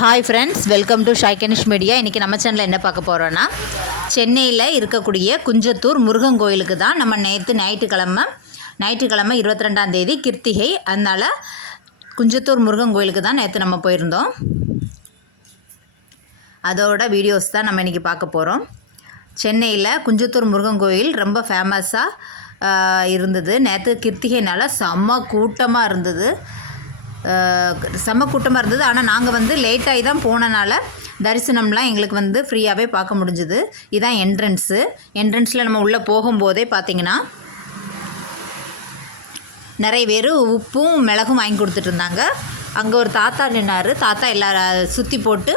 Hi friends welcome to ஷைகனிஷ் media இன்றைக்கி நம்ம சேனலில் என்ன பார்க்க போகிறோன்னா சென்னையில் இருக்கக்கூடிய குஞ்சத்தூர் முருகன் கோயிலுக்கு தான் நம்ம நேற்று ஞாயிற்றுக்கிழமை ஞாயிற்றுக்கிழமை இருபத்தி ரெண்டாம் தேதி கிருத்திகை. அதனால் குஞ்சத்தூர் முருகன் கோயிலுக்கு தான் நேற்று நம்ம போயிருந்தோம். அதோட வீடியோஸ் தான் நம்ம இன்றைக்கி பார்க்க போகிறோம் சென்னையில் குஞ்சத்தூர் முருகன் கோயில் ரொம்ப ஃபேமஸாக இருந்தது. நேற்று கிருத்திகைனால செம்ம கூட்டமாக இருந்தது. செம்ம கூட்டமாக இருந்தது. ஆனால் நாங்கள் வந்து லேட்டாகி தான் போனனால தரிசனம்லாம் எங்களுக்கு வந்து ஃப்ரீயாகவே பார்க்க முடிஞ்சுது. இதுதான் என்ட்ரன்ஸு என்ட்ரன்ஸில் நம்ம உள்ளே போகும்போதே பார்த்தீங்கன்னா நிறைய பேர் உப்பும் மிளகும் வாங்கி கொடுத்துட்டு இருந்தாங்க. அங்கே ஒரு தாத்தா நின்னார். தாத்தா எல்லாரும் சுற்றி போட்டு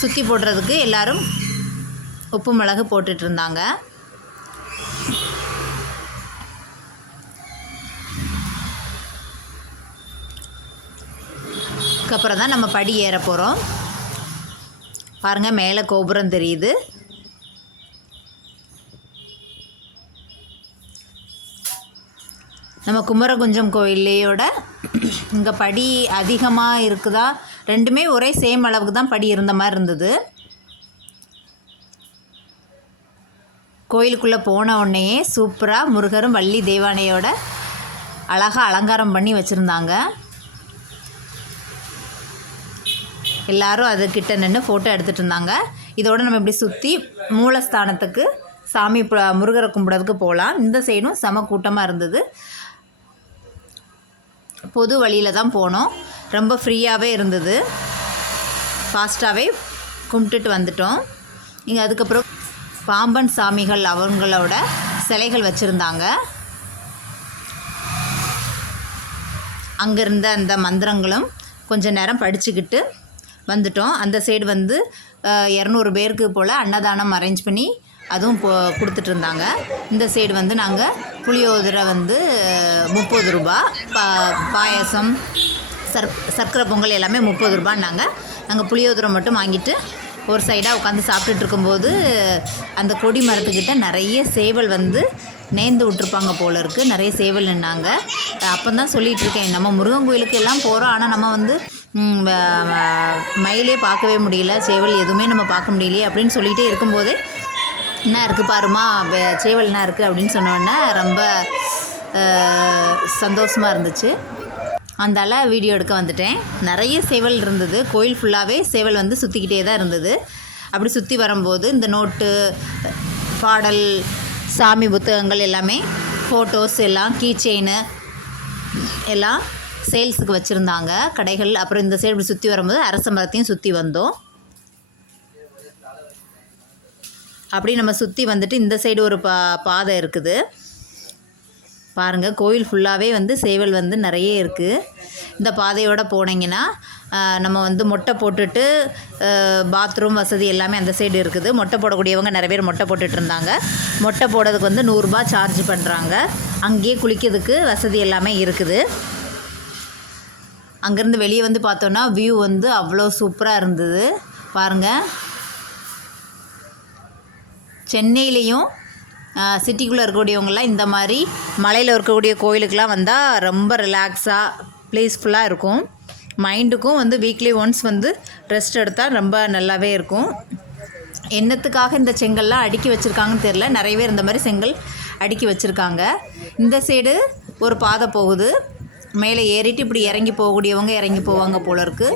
சுற்றி போடுறதுக்கு எல்லோரும் உப்பு மிளகு போட்டுட்டு அதுக்கப்புறம் தான் நம்ம படி ஏற போகிறோம் பாருங்கள் மேலே கோபுரம் தெரியுது. நம்ம குமரகுஞ்சம் கோயிலையோட இங்கே படி அதிகமாக இருக்குதா? ரெண்டுமே ஒரே சேம் அளவுக்கு தான் படி இருந்த மாதிரி இருந்தது. கோயிலுக்குள்ளே போன உடனேயே சூப்பராக முருகரும் வள்ளி தேவானையோட அழகாக அலங்காரம் பண்ணி வச்சுருந்தாங்க. எல்லாரும் அதுக்கிட்ட நின்று ஃபோட்டோ எடுத்துகிட்டு இருந்தாங்க இதோட நம்ம இப்படி சுற்றி மூலஸ்தானத்துக்கு சாமி ப- முருகரை கும்பிட்றதுக்கு போகலாம் இந்த சைடும் செம கூட்டமாக இருந்தது. பொது வழியில் தான் போனோம். ரொம்ப ஃப்ரீயாகவே இருந்தது. ஃபாஸ்ட்டாகவே கும்பிட்டுட்டு வந்துட்டோம். இங்கே அதுக்கப்புறம் பாம்பன் சாமிகள் அவங்களோட சிலைகள் வச்சுருந்தாங்க. அங்கேருந்த அந்த மந்திரங்களும் கொஞ்ச நேரம் படிச்சுக்கிட்டு வந்துட்டோம். அந்த சைடு வந்து இரநூறு பேருக்கு போல் அன்னதானம் அரேஞ்ச் பண்ணி அதுவும் போ கொடுத்துட்டு இருந்தாங்க. இந்த சைடு வந்து நாங்கள் புளியோதரை வந்து முப்பது ரூபா பா பாயசம் சர் சர்க்கரை பொங்கல் எல்லாமே முப்பது ரூபான்னாங்க. நாங்கள் புளியோதரை மட்டும் வாங்கிட்டு ஒரு சைடாக உட்காந்து சாப்பிட்டுட்டு இருக்கும்போது அந்த கொடி மரத்துக்கிட்ட நிறைய சேவல் வந்து நேர்ந்து விட்ருப்பாங்க போல இருக்குது நிறைய சேவல் நின்னாங்க. அப்போ தான் சொல்லிகிட்டு இருக்கேன் நம்ம முருகன் கோயிலுக்கு எல்லாம் போகிறோம் ஆனால் நம்ம வந்து மயிலே பார்க்கவே முடியல. சேவல் எதுவுமே நம்ம பார்க்க முடியலையே அப்படின்னு சொல்லிகிட்டே இருக்கும்போது என்ன இருக்குது பாருமா சேவல் என்ன இருக்குது அப்படின்னு சொன்னோன்னே ரொம்ப சந்தோஷமாக இருந்துச்சு. அந்தால வீடியோ எடுக்க வந்துட்டேன். நிறைய சேவல் இருந்தது. கோயில் ஃபுல்லாகவே சேவல் வந்து சுற்றிக்கிட்டே தான் இருந்தது. அப்படி சுற்றி வரும்போது இந்த நோட்டு பாடல் சாமி புத்தகங்கள் எல்லாமே ஃபோட்டோஸ் எல்லாம் கீ செயினு எல்லாம் சேல்ஸுக்கு வச்சுருந்தாங்க. கடைகள் அப்புறம் இந்த சைடு இப்படி சுற்றி வரும்போது அரச மரத்தையும் சுற்றி வந்தோம். அப்படி நம்ம சுற்றி வந்துட்டு இந்த சைடு ஒரு பா பாதை இருக்குது. பாருங்கள் கோயில் ஃபுல்லாகவே வந்து சேவல் வந்து நிறைய இருக்குது இந்த பாதையோடு போனீங்கன்னா நம்ம வந்து மொட்டை போட்டுட்டு பாத்ரூம் வசதி எல்லாமே அந்த சைடு இருக்குது. மொட்டை போடக்கூடியவங்க நிறைய பேர் மொட்டை போட்டுட்டு இருந்தாங்க. மொட்டை போடுறதுக்கு வந்து நூறுரூபா சார்ஜ் பண்ணுறாங்க அங்கேயே குளிக்கிறதுக்கு வசதி எல்லாமே இருக்குது. அங்கேருந்து வெளியே வந்து பார்த்தோன்னா வியூ வந்து அவ்வளோ சூப்பராக இருந்தது. பாருங்கள் சென்னையிலையும் சிட்டிக்குள்ளே இருக்கக்கூடியவங்களாம் இந்த மாதிரி மலையில் இருக்கக்கூடிய கோயிலுக்கெலாம் வந்தால் ரொம்ப ரிலாக்ஸாக ப்ளீஸ்ஃபுல்லாக இருக்கும். மைண்டுக்கும் வந்து வீக்லி ஒன்ஸ் வந்து ரெஸ்ட் எடுத்தால் ரொம்ப நல்லாவே இருக்கும். என்னத்துக்காக இந்த செங்கல்லாம் அடுக்கி வச்சுருக்காங்கன்னு தெரில நிறைய பேர் இந்த மாதிரி செங்கல் அடுக்கி வச்சுருக்காங்க. இந்த சைடு ஒரு பாதை போகுது. மேலே ஏறிட்டு இப்படி இறங்கி போகக்கூடியவங்க இறங்கி போவாங்க போல இருக்கு.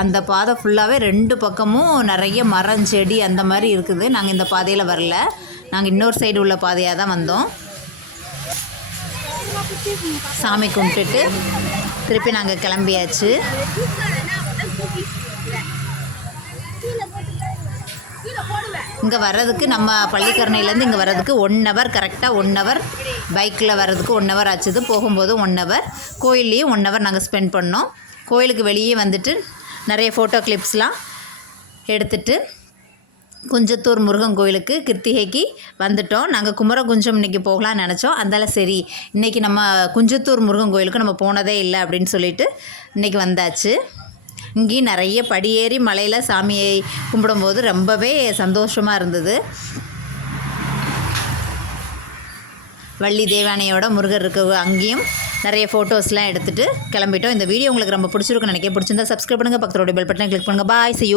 அந்த பாதை ஃபுல்லாகவே ரெண்டு பக்கமும் நிறைய மரம் செடி அந்த மாதிரி இருக்குது. நாங்கள் இந்த பாதையில் வரல. நாங்கள் இன்னொரு சைடு உள்ள பாதையாக தான் வந்தோம். சாமி கும்பிட்டுட்டு திருப்பி நாங்கள் கிளம்பியாச்சு. இங்கே வர்றதுக்கு நம்ம பள்ளிக்கரணையிலேருந்து இங்கே வர்றதுக்கு ஒன் ஹவர் கரெக்டாக ஒன் ஹவர் பைக்கில் வர்றதுக்கு ஒன் ஹவர் ஆச்சுது. போகும்போது ஒன் ஹவர் கோயில்லையும் ஒன் ஹவர் நாங்கள் ஸ்பெண்ட் பண்ணோம். கோயிலுக்கு வெளியே வந்துட்டு நிறைய ஃபோட்டோ கிளிப்ஸ்லாம் எடுத்துட்டு குஞ்சத்தூர் முருகன் கோயிலுக்கு கிருத்திகைக்கு வந்துட்டோம். நாங்கள் குமரகுஞ்சம் இன்றைக்கி போகலான்னு நினச்சோம். அந்தால சரி இன்றைக்கி நம்ம குஞ்சத்தூர் முருகன் கோயிலுக்கு நம்ம போனதே இல்லை அப்படின்னு சொல்லிட்டு இன்றைக்கி வந்தாச்சு. இங்கேயும் நிறைய படியேறி மலையில் சாமியை கும்பிடும்போது ரொம்பவே சந்தோஷமாக இருந்தது. வள்ளி தேவானையோட முருகர் இருக்க அங்கேயும் நிறைய ஃபோட்டோஸ்லாம் எடுத்துகிட்டு கிளம்பிட்டோம். இந்த வீடியோ உங்களுக்கு ரொம்ப பிடிச்சிருக்குன்னு நினைக்கிறேன். பிடிச்சிருந்தா சப்ஸ்கிரைப் பண்ணுங்கள் பக்கத்தோட பெல் பட்டனை கிளிக் பண்ணுங்கள் பாய் see